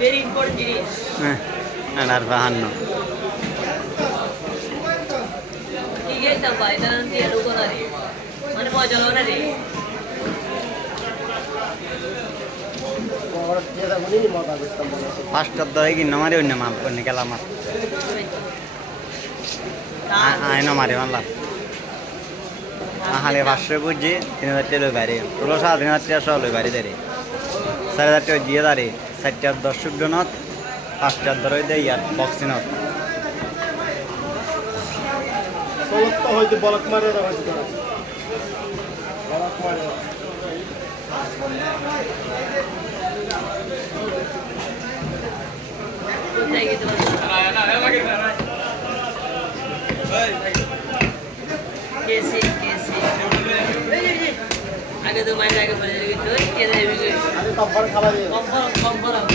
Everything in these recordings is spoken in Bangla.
very important জিনিস আর বাহান্ন কি গেইতাম ভাই তার দিয়ে ঢুকো না রে মানে মজা হলো না রে ফাস্টার দই কি নমারে অন্য মাল অন্য গেলাম মাল আইনো মারে মারলাম আহালে 500 বুঝি 3000 টাকা বাইরে পুরো 3000 টাকা লই বাইরে দেরে 4000 টাকা দিয়ে দারে 60টার দর্শক জনত 5টার ধরে দেই আর বক্সিনত সলত্ত হইতে বলক মারে রাখতে বলক মারে कैसे कैसे आगे तो मैं आगे बढ़ गई तो कैसे भी गई अरे कंफर्ट खावा दे कंफर्ट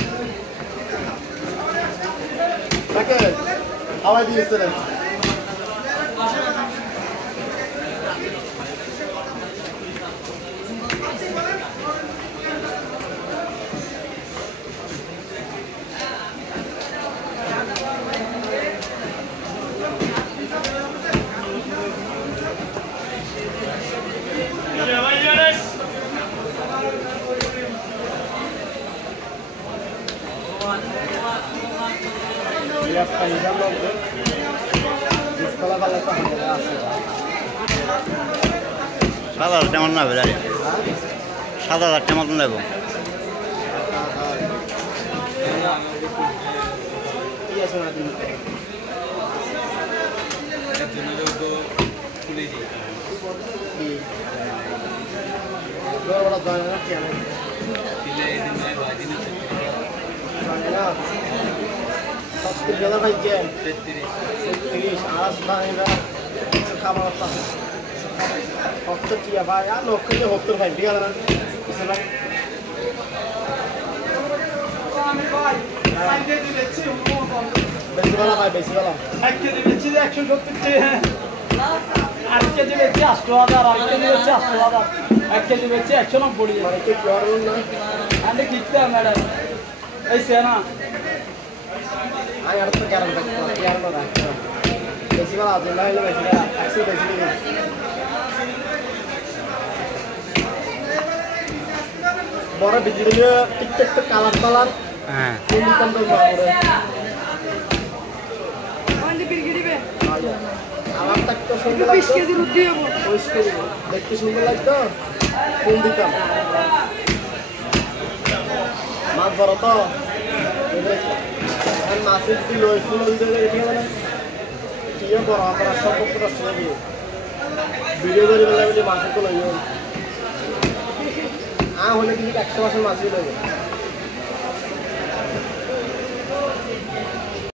रखे हवा दी इस तरह Ya panjang loh, di sekolah kalau tak ada asal. Salah, jangan nak belajar. Salah, jangan nak belajar. Iya sudah di. Dua orang dah nak kian. सबसे ज़्यादा भाई क्या है? 30 आस बाहेगा खामा होता है। होक्टर किया भाई यार लोग के होक्टर भाई दिया ना इसमें। बेसी वाला भाई बेसी वाला। एक के जी बेची एक्शन करते हैं। आठ के जी बेची 8,000 आठ के जी बेची 8,000 एक के जी बेची एक्शन हम बोली। मारे के प्योर ना? अंडे कितने हैं मैडम? ऐसे ना आया तो क्या रंग है यार मरा बेसी वाला आज ना ये बेसी वाला एक्सी बेसी नहीं बड़ा बिजली टिक टिक तो कालर कालर हाँ ini kan tuh baru Mandi birgiri be alam tak to sungai lagi 20 KG রুটি হবো 20 কেজি দেখতে সুন্দর লাগতো কোন দিতাম মাছ বড় তো আর মাছের কিলো ফুল দিলে এটা মানে কি বড় আমরা সব পুরো শুনে ভিডিও করে বলে মাছের তো লইও হলে কিন্তু 100 মাছের মাছ লইও